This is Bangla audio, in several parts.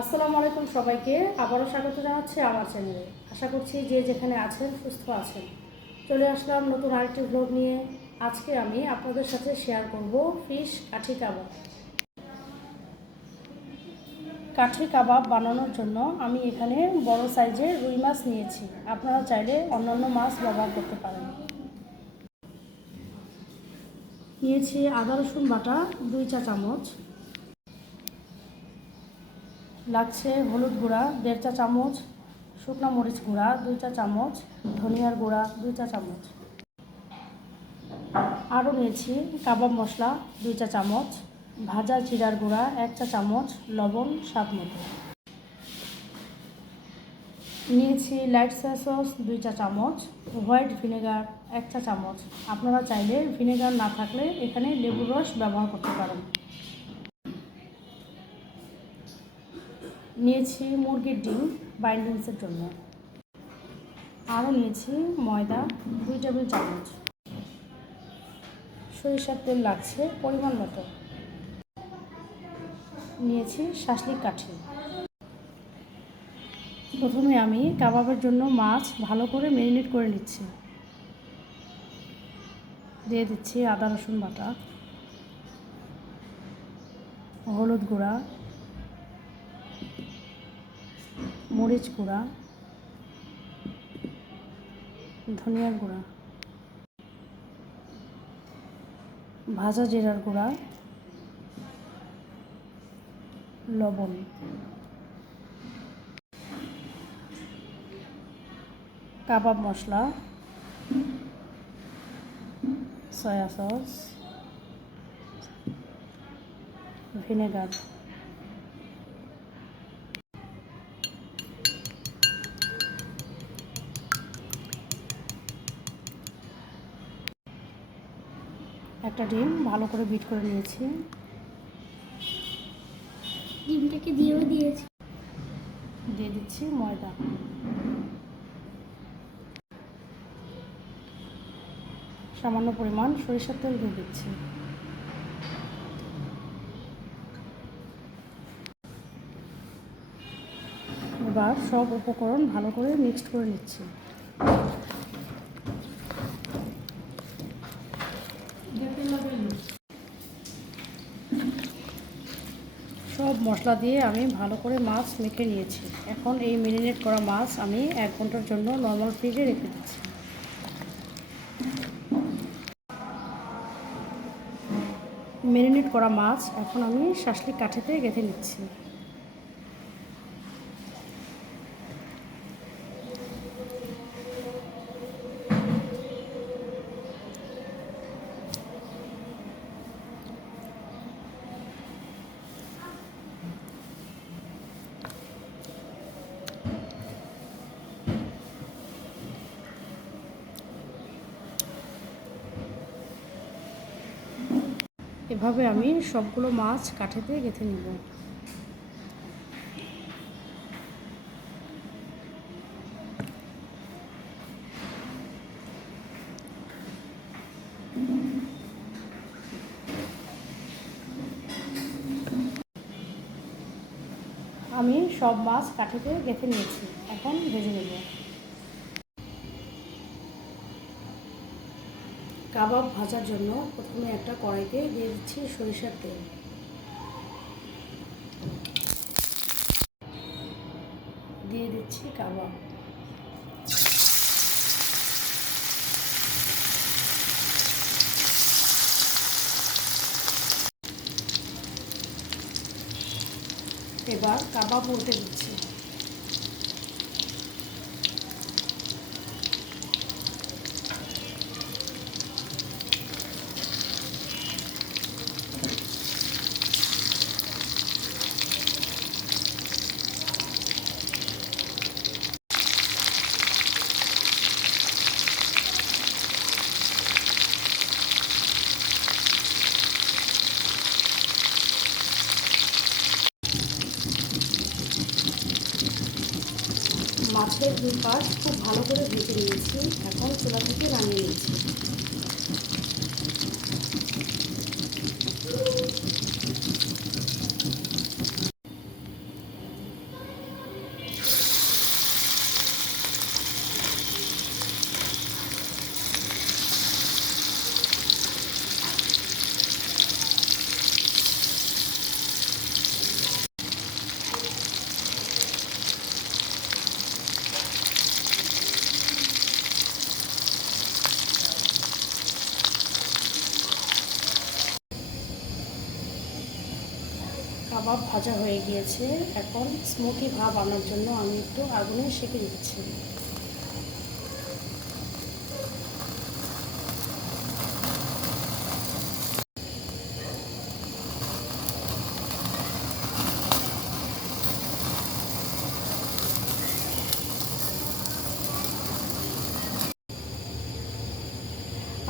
আসসালামু আলাইকুম সবাইকে আবারও স্বাগত জানাচ্ছি আমার চ্যানেলে। আশা করছি যে যেখানে আছেন সুস্থ আছেন। চলে আসলাম নতুন আরেকটি ব্লগ নিয়ে। আজকে আমি আপনাদের সাথে শেয়ার করব ফিশ কাঠি কাবাব। কাঠি কাবাব বানানোর জন্য আমি এখানে বড় সাইজের রুই মাছ নিয়েছি। আপনারা চাইলে অন্যান্য মাছ ব্যবহার করতে পারেন। নিয়েছি আদা রসুন বাটা 2 চা চামচ, লাগছে হলুদ গুঁড়া 1.5 চা চামচ, শুকনো মরিচ গুঁড়া 2 চা চামচ, ধনিয়ার গুঁড়া 2 চা চামচ। আরও নিয়েছি কাবাব মশলা 2 চা চামচ, ভাজা জিরার গুঁড়া 1 চা চামচ, লবণ স্বাদ মতো। নিয়েছি লাইট সয়া সস 2 চা চামচ, হোয়াইট ভিনেগার 1 চা চামচ। আপনারা চাইলে ভিনেগার না থাকলে এখানে লেবুর রস ব্যবহার করতে পারেন। নিয়েছি মুরগির ডিম বাইন্ডিংসের জন্য। আরও নিয়েছি ময়দা 2 টেবিল চামচ। সরিষার তেল লাগছে পরিমাণ মতো। নিয়েছি শাঁসলিক কাঠি। প্রথমে আমি কাবাবের জন্য মাছ ভালো করে ম্যারিনেট করে নিচ্ছি। দিয়ে দিচ্ছি আদা রসুন বাটা, হলুদ গুঁড়া, মরিচ গুঁড়া, ধনিয়ার গুঁড়া, ভাজা জিরার গুঁড়া, লবণ, কাবাব মশলা, সয়া সস, ভিনেগার। একটা ডিম ভালো করে বিট করে নিয়েছি। ডিমটাকে দিয়েও দিয়েছি। দিয়ে দিচ্ছি ময়দা। সামান্য পরিমাণ সরিষার তেল দিয়ে দিচ্ছি। এবার সব উপকরণ ভালো করে মিক্সড করে নিচ্ছি। সব মশলা দিয়ে আমি ভালো করে মাছ মেখে নিয়েছি। এখন এই ম্যারিনেট করা মাছ আমি 1 ঘন্টার জন্য নর্মাল ফ্রিজে রেখে দিচ্ছি। ম্যারিনেট করা মাছ এখন আমি শাঁসলিক কাঠিতে গেঁথে নিচ্ছি। এভাবে আমি সবগুলো মাছ কাঠিতে গেঁথে নিব। আমি সব মাছ কাঠিতে গেঁথে নিয়েছি, এখন ভেজে নেব। কাবাব ভাজার জন্য প্রথমে একটা কড়াইতে দিয়ে দিচ্ছি সরিষার তেল। দিয়ে দিচ্ছি কাবাব। এবার কাবাব উল্টে দিচ্ছি। মাছের দুই পাশ খুব ভালো করে ভেজে নিয়েছি। এখন চুলা থেকে নামিয়ে নিয়েছি। কাবাব ভাজা হয়ে গিয়েছে। এখন স্মোকি ভাব আনার জন্য আমি একটু আগুনে সেঁকে দিচ্ছি।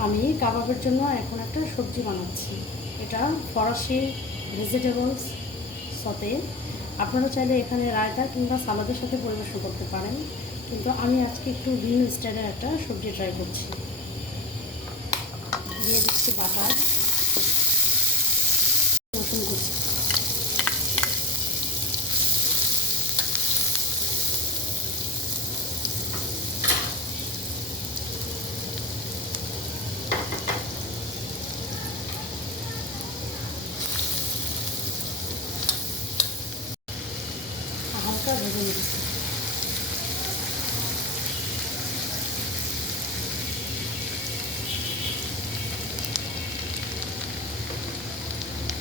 আমি কাবাবের জন্য এখন একটা সবজি বানাচ্ছি। এটা ফরাসি ভেজিটেবলস সতে। আপনারা চাইলে এখানে রায়তা কিংবা সালাদের সাথে পরিবেশন করতে পারেন, কিন্তু আমি আজকে একটু ভিন্ন স্টাইলের একটা সবজি ট্রাই করছি। দিয়ে দিচ্ছি বাটার, রসুন কুচি। হালকা ভেজে নিচ্ছি।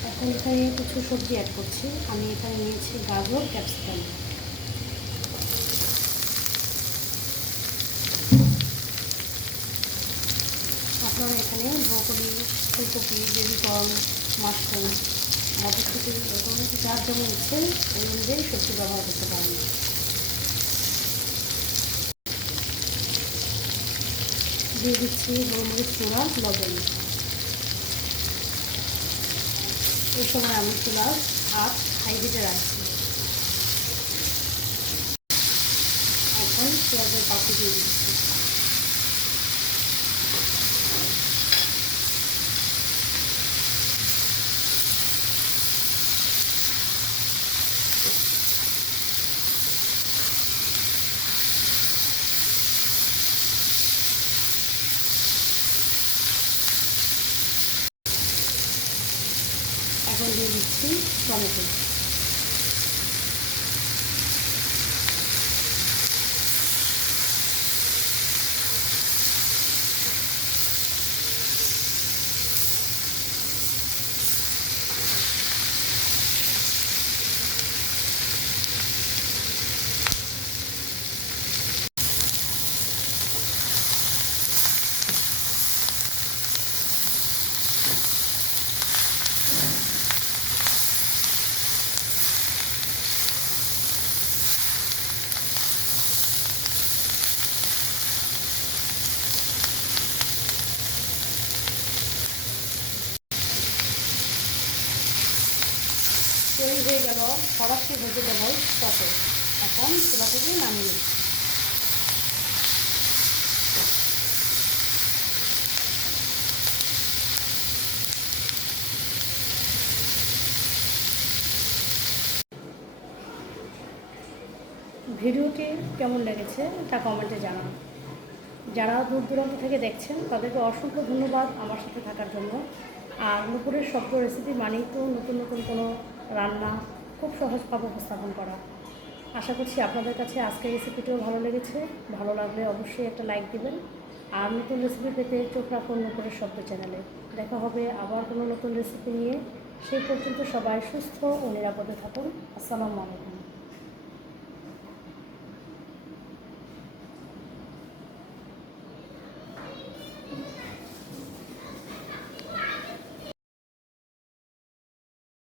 এখন এখানে কিছু সবজি অ্যাড করছি। আমি এখানে নিয়েছি গাজর, ক্যাপসিকাম। আপনারা এখানে ব্রোকলি, ফুলকপি, বেবিকর্ন, মাশরুম, মটরশুঁটি এরকম যার যেমন ইচ্ছে এই অনুযায়ী সবজি ব্যবহার করতে পারেন। দিয়ে দিচ্ছি গোলমরিচ গুঁড়া, লবণ। এই সময় আমি চুলার আঁচ হাই হিটে রাখছি। এখন পেঁয়াজের পাতি দিয়ে দিচ্ছি। এখন দিয়ে দিচ্ছি টমেটো। তৈরি হয়ে গেল ফরাসি ভেজিটেবল সসে। এখন চুলা থেকে নামিয়ে নিচ্ছি। ভিডিওটি কেমন লেগেছে তা কমেন্টে জানান। যারা দূর দূরান্ত থেকে দেখছেন তাদেরকে অসংখ্য ধন্যবাদ আমার সাথে থাকার জন্য। আর নুপুরের শব্দ রেসিপি মানেই তো নতুন নতুন কোনো রান্না, খুব সহজভাবে উপস্থাপন করা। আশা করছি আপনাদের কাছে আজকের রেসিপিটিও ভালো লেগেছে। ভালো লাগলে অবশ্যই একটা লাইক দিবেন। আর নতুন রেসিপি পেতে চোখ রাখুন নুপুরের শব্দ চ্যানেলে। দেখা হবে আবার কোনো নতুন রেসিপি নিয়ে। সেই পর্যন্ত সবাই সুস্থ ও নিরাপদে থাকুন। আসসালামু আলাইকুম।